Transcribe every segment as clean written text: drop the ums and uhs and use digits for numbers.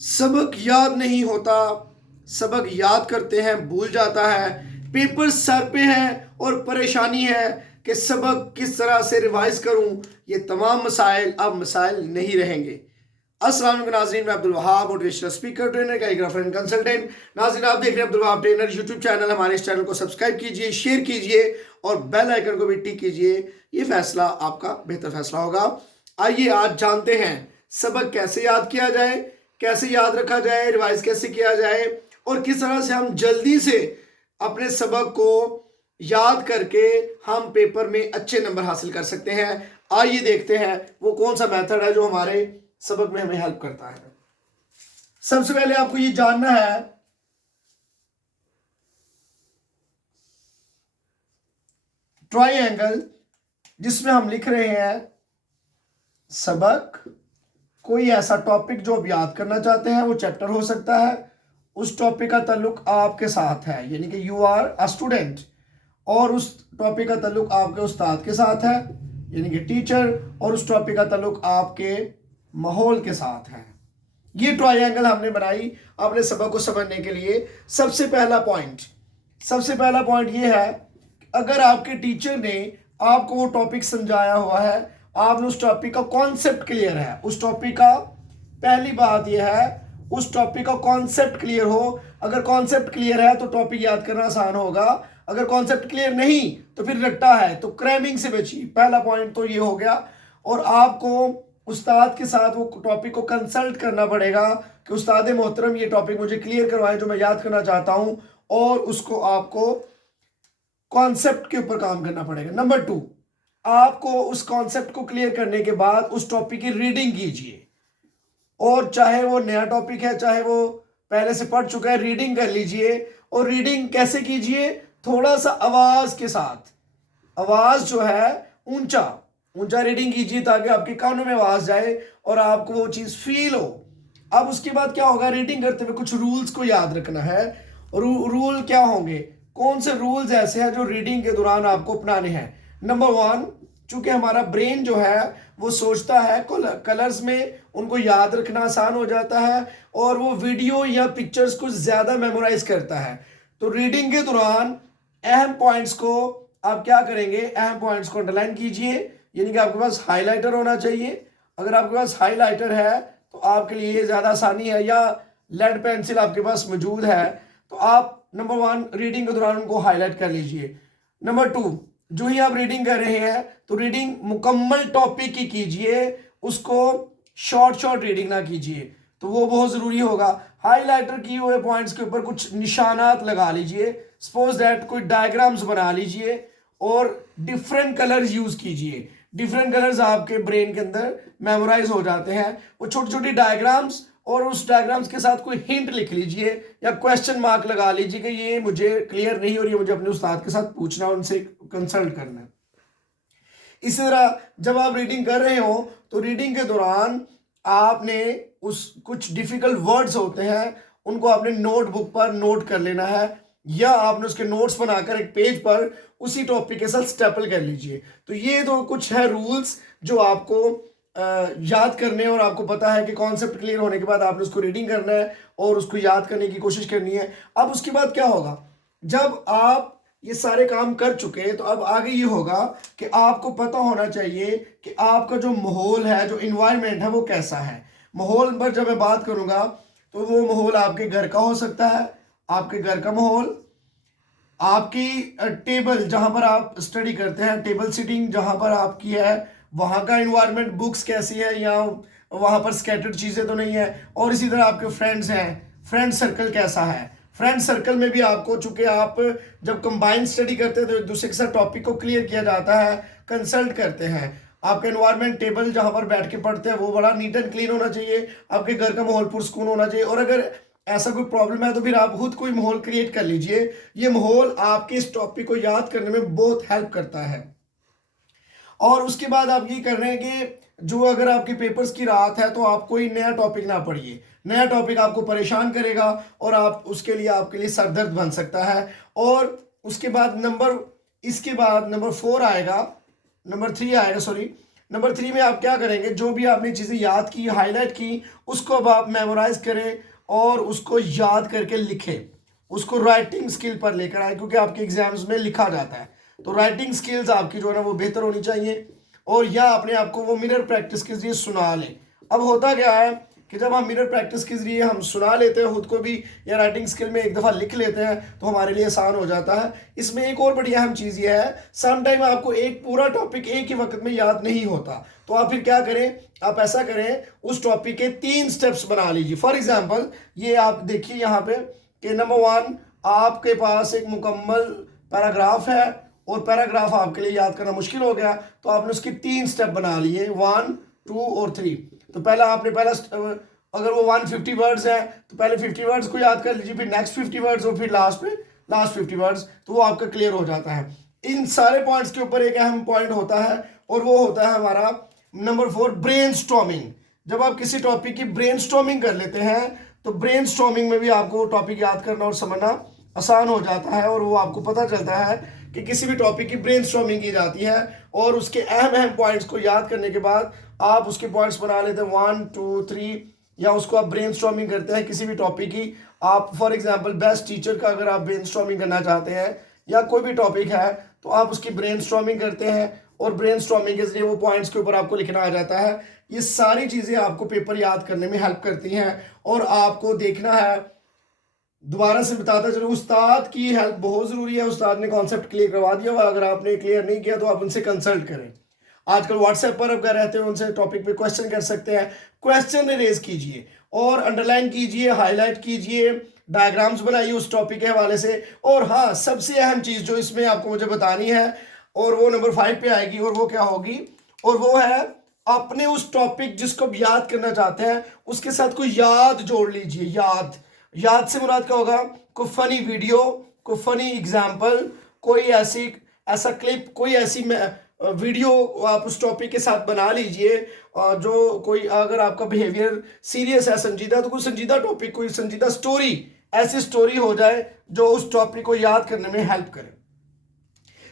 सबक याद नहीं होता, सबक याद करते हैं भूल जाता है। पेपर सर पे है और परेशानी है कि सबक किस तरह से रिवाइज करूं। ये तमाम मसाइल अब मसाइल नहीं रहेंगे। अस्सलाम वालेकुम नाज़रीन, मैं Abdul Wahab, motivational speaker, trainer, calligrapher and consultant. नाज़रीन, आप देख रहे हैं Abdul Wahab trainer YouTube channel. हमारे इस चैनल को सब्सक्राइब कीजिए, शेयर कीजिए और बेल आइकन को भी टिक कीजिए। ये फैसला आपका बेहतर फैसला होगा। आइए आज जानते हैं सबक कैसे याद किया जाए, कैसे याद रखा जाए, रिवाइज कैसे किया जाए और किस तरह से हम जल्दी से अपने सबक को याद करके हम पेपर में अच्छे नंबर हासिल कर सकते हैं। आइए देखते हैं वो कौन सा मेथड है जो हमारे सबक में हमें हेल्प करता है। सबसे पहले आपको ये जानना है ट्रायंगल, जिसमें हम लिख रहे हैं सबक। कोई ऐसा टॉपिक जो आप याद करना चाहते हैं, वो चैप्टर हो सकता है, उस टॉपिक का ताल्लुक आपके साथ है, यानी कि यू आर अ स्टूडेंट, और उस टॉपिक का ताल्लुक आपके उस्ताद के साथ है यानी कि टीचर, और उस टॉपिक का ताल्लुक आपके माहौल के साथ है। ये ट्रायंगल हमने बनाई अपने सबक को समझने के लिए। सबसे पहला पॉइंट ये है, अगर आपके टीचर ने आपको वो टॉपिक समझाया हुआ है, आपने उस टॉपिक का कॉन्सेप्ट क्लियर है, उस टॉपिक का, पहली बात यह है उस टॉपिक का कॉन्सेप्ट क्लियर हो। अगर कॉन्सेप्ट क्लियर है तो टॉपिक याद करना आसान होगा, अगर कॉन्सेप्ट क्लियर नहीं तो फिर रट्टा है, तो क्रैमिंग से बचिए। पहला पॉइंट तो ये हो गया। और आपको उस्ताद के साथ वो टॉपिक को कंसल्ट करना पड़ेगा कि उस्ताद मोहतरम ये टॉपिक मुझे क्लियर करवाएं जो मैं याद करना चाहता हूं, और उसको आपको कॉन्सेप्ट के ऊपर काम करना पड़ेगा। नंबर 2, आपको उस कॉन्सेप्ट को क्लियर करने के बाद उस टॉपिक की रीडिंग कीजिए, और चाहे वो नया टॉपिक है चाहे वो पहले से पढ़ चुका है, रीडिंग कर लीजिए। और रीडिंग कैसे कीजिए? थोड़ा सा आवाज के साथ, आवाज जो है ऊंचा ऊंचा रीडिंग कीजिए ताकि आपके कानों में आवाज जाए और आपको वो चीज फील हो। अब उसके बाद क्या होगा, रीडिंग करते हुए कुछ रूल्स को याद रखना है। रूल क्या होंगे, कौन से रूल्स ऐसे हैं जो रीडिंग के दौरान आपको अपनाने हैं? नंबर 1, चूंकि हमारा ब्रेन जो है वो सोचता है कलर्स में, उनको याद रखना आसान हो जाता है और वो वीडियो या पिक्चर्स को ज्यादा मेमोराइज करता है। तो रीडिंग के दौरान अहम पॉइंट्स को आप क्या करेंगे, अहम पॉइंट्स को अंडरलाइन कीजिए, यानी कि आपके पास हाइलाइटर होना चाहिए। अगर आपके पास हाइलाइटर है तो आपके लिए ये ज़्यादा आसानी है, या लेड पेंसिल आपके पास मौजूद है तो आप नंबर 1 रीडिंग के दौरान उनको हाईलाइट कर लीजिए। नंबर 2, जो ही आप रीडिंग कर रहे हैं तो रीडिंग मुकम्मल टॉपिक की कीजिए, उसको शॉर्ट रीडिंग ना कीजिए, तो वो बहुत ज़रूरी होगा। हाईलाइटर किए हुए पॉइंट्स के ऊपर कुछ निशानात लगा लीजिए, सपोज दैट कोई डायग्राम्स बना लीजिए और डिफरेंट कलर्स यूज़ कीजिए। डिफरेंट कलर्स आपके ब्रेन के अंदर मेमोराइज हो जाते हैं। वो छोटी छोटी डायग्राम्स, और उस डायग्राम्स के साथ कोई हिंट लिख लीजिए या क्वेश्चन मार्क लगा लीजिए कि ये मुझे क्लियर नहीं और ये मुझे अपने उस्ताद के साथ पूछना, उनसे कंसल्ट करना है। इसी तरह जब आप रीडिंग कर रहे हो तो रीडिंग के दौरान आपने उस कुछ डिफिकल्ट वर्ड्स होते हैं उनको आपने नोटबुक पर नोट कर लेना है, या आपने उसके नोट्स बनाकर एक पेज पर उसी टॉपिक के साथ स्टेपल कर लीजिए। तो ये तो कुछ है रूल्स जो आपको याद करने, और आपको पता है कि कॉन्सेप्ट क्लियर होने के बाद आपने उसको रीडिंग करना है और उसको याद करने की कोशिश करनी है। अब उसके बाद क्या होगा, जब आप ये सारे काम कर चुके हैं तो अब आगे ये होगा कि आपको पता होना चाहिए कि आपका जो माहौल है, जो इन्वायरमेंट है, वो कैसा है। माहौल पर जब मैं बात करूंगा तो वो माहौल आपके घर का हो सकता है, आपके घर का माहौल, आपकी टेबल जहां पर आप स्टडी करते हैं, टेबल सीटिंग जहां पर आपकी है, वहां का इन्वायरमेंट, बुक्स कैसी है, या वहां पर स्कैटर्ड चीजें तो नहीं है। और इसी तरह आपके फ्रेंड्स हैं, फ्रेंड सर्कल कैसा है। फ्रेंड सर्कल में भी आपको, चूंकि आप जब कंबाइंड स्टडी करते हैं तो एक दूसरे के साथ टॉपिक को क्लियर किया जाता है, कंसल्ट करते हैं। आपका इन्वायरमेंट, टेबल जहां पर बैठ के पढ़ते हैं वो बड़ा नीट एंड क्लीन होना चाहिए, आपके घर का माहौल पुरसकून होना चाहिए। और अगर ऐसा कोई प्रॉब्लम है तो फिर आप खुद कोई माहौल क्रिएट कर लीजिए। ये माहौल आपके इस टॉपिक को याद करने में बहुत हेल्प करता है। और उसके बाद आप ये कर रहे हैं कि जो अगर आपके पेपर्स की रात है तो आप कोई नया टॉपिक ना पढ़िए, नया टॉपिक आपको परेशान करेगा और आप उसके लिए, आपके लिए सरदर्द बन सकता है। और उसके बाद इसके बाद नंबर 4 आएगा, नंबर 3 आएगा, सॉरी। नंबर 3 में आप क्या करेंगे, जो भी आपने चीज़ें याद की, हाईलाइट की, उसको अब आप मेमोराइज करें और उसको याद करके लिखें, उसको राइटिंग स्किल पर लेकर आए, क्योंकि आपके एग्जाम्स में लिखा जाता है। तो राइटिंग स्किल्स आपकी जो है ना वो बेहतर होनी चाहिए, और या अपने आप को वो मिरर प्रैक्टिस के जरिए सुना लें। अब होता क्या है कि जब हम मिरर प्रैक्टिस के जरिए हम सुना लेते हैं खुद को भी, या राइटिंग स्किल में एक दफ़ा लिख लेते हैं, तो हमारे लिए आसान हो जाता है। इसमें एक और बड़ी अहम चीज़ ये है, सम टाइम आपको एक पूरा टॉपिक एक ही वक्त में याद नहीं होता, तो आप फिर क्या करें, आप ऐसा करें, उस टॉपिक के 3 स्टेप्स बना लीजिए। फॉर एग्जाम्पल ये आप देखिए यहाँ पे कि नंबर 1, आपके पास एक मुकम्मल पैराग्राफ है और पैराग्राफ आपके लिए याद करना मुश्किल हो गया, तो आपने उसके 3 स्टेप बना लिए, 1, 2 और 3। तो पहला अगर वो 150 वर्ड्स है तो पहले 50 वर्ड्स को याद कर लीजिए, फिर नेक्स्ट 50 वर्ड्स और फिर लास्ट 50 वर्ड्स, तो वो आपका क्लियर हो जाता है। इन सारे पॉइंट्स के ऊपर एक अहम पॉइंट होता है, और वो होता है हमारा नंबर 4, ब्रेनस्टॉर्मिंग। जब आप किसी टॉपिक की ब्रेनस्टॉर्मिंग कर लेते हैं, तो ब्रेनस्टॉर्मिंग में भी आपको टॉपिक याद करना और समझना आसान हो जाता है, और वो आपको पता चलता है कि किसी भी टॉपिक की ब्रेनस्टॉर्मिंग की जाती है, और उसके अहम अहम पॉइंट्स को याद करने के बाद आप उसके पॉइंट्स बना लेते हैं 1, 2, 3, या उसको आप ब्रेनस्टॉर्मिंग करते हैं किसी भी टॉपिक की। आप फॉर एग्जांपल बेस्ट टीचर का अगर आप ब्रेनस्टॉर्मिंग करना चाहते हैं, या कोई भी टॉपिक है, तो आप उसकी ब्रेनस्टॉर्मिंग करते हैं, और ब्रेनस्टॉर्मिंग के जरिए वो पॉइंट्स के ऊपर आपको लिखना आ जाता है। ये सारी चीज़ें आपको पेपर याद करने में हेल्प करती हैं, और आपको देखना है, दोबारा से बताता चलो, उस्ताद की हेल्प बहुत ज़रूरी है। उस्ताद ने कॉन्सेप्ट क्लियर करवा दिया हुआ, अगर आपने क्लियर नहीं किया तो आप उनसे कंसल्ट करें। आजकल व्हाट्सएप पर अगर रहते हैं, उनसे टॉपिक पे क्वेश्चन कर सकते हैं, क्वेश्चन रेज कीजिए और अंडरलाइन कीजिए, हाईलाइट कीजिए, डायग्राम्स बनाइए उस टॉपिक के हवाले से। और हाँ, सबसे अहम चीज़ जो इसमें आपको मुझे बतानी है, और वो नंबर 5 पे आएगी, और वो क्या होगी, और वो है अपने उस टॉपिक जिसको आप याद करना चाहते हैं उसके साथ कोई याद जोड़ लीजिए। याद से मुराद क्या होगा, कोई फनी वीडियो, कोई फनी एग्जाम्पल, कोई ऐसा क्लिप, कोई ऐसी वीडियो आप उस टॉपिक के साथ बना लीजिए, जो कोई, अगर आपका बिहेवियर सीरियस है, संजीदा, तो कोई संजीदा टॉपिक, कोई संजीदा स्टोरी, ऐसी स्टोरी हो जाए जो उस टॉपिक को याद करने में हेल्प करे।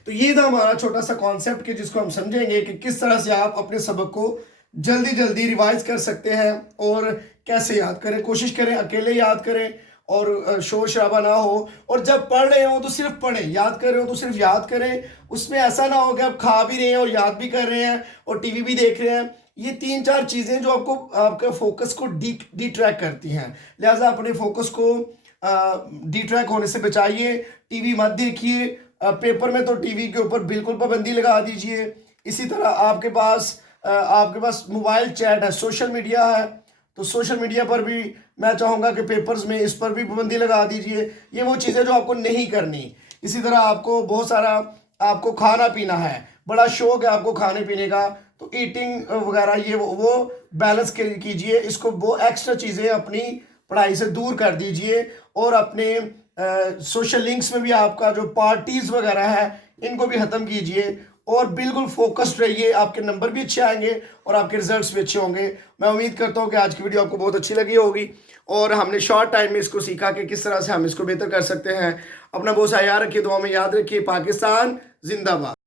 तो ये था हमारा छोटा सा कॉन्सेप्ट कि जिसको हम समझेंगे कि किस तरह से आप अपने सबक को जल्दी जल्दी रिवाइज कर सकते हैं, और कैसे याद करें। कोशिश करें अकेले याद करें, और शोर शराबा ना हो, और जब पढ़ रहे हो तो सिर्फ पढ़ें, याद कर रहे हो तो सिर्फ याद करें। उसमें ऐसा ना हो कि आप खा भी रहे हैं और याद भी कर रहे हैं और टीवी भी देख रहे हैं। ये 3-4 चीज़ें जो आपका फोकस को डिट्रैक्ट करती हैं, लिहाजा अपने फोकस को डिट्रैक्ट होने से बचाइए। टीवी मत देखिए, पेपर में तो टीवी के ऊपर बिल्कुल पाबंदी लगा दीजिए। इसी तरह आपके पास मोबाइल चैट है, सोशल मीडिया है, तो सोशल मीडिया पर भी मैं चाहूँगा कि पेपर्स में इस पर भी पाबंदी लगा दीजिए। ये वो चीज़ें जो आपको नहीं करनी। इसी तरह आपको बहुत सारा आपको खाना पीना है, बड़ा शौक है आपको खाने पीने का, तो ईटिंग वगैरह ये वो बैलेंस कीजिए। इसको वो एक्स्ट्रा चीज़ें अपनी पढ़ाई से दूर कर दीजिए, और अपने सोशल लिंक्स में भी आपका जो पार्टीज़ वगैरह है इनको भी ख़त्म कीजिए, और बिल्कुल फोकस्ड रहिए। आपके नंबर भी अच्छे आएंगे और आपके रिजल्ट्स भी अच्छे होंगे। मैं उम्मीद करता हूँ कि आज की वीडियो आपको बहुत अच्छी लगी होगी, और हमने शॉर्ट टाइम में इसको सीखा कि किस तरह से हम इसको बेहतर कर सकते हैं। अपना बहुत सा याद रखिए, दुआ में याद रखिए। पाकिस्तान जिंदाबाद।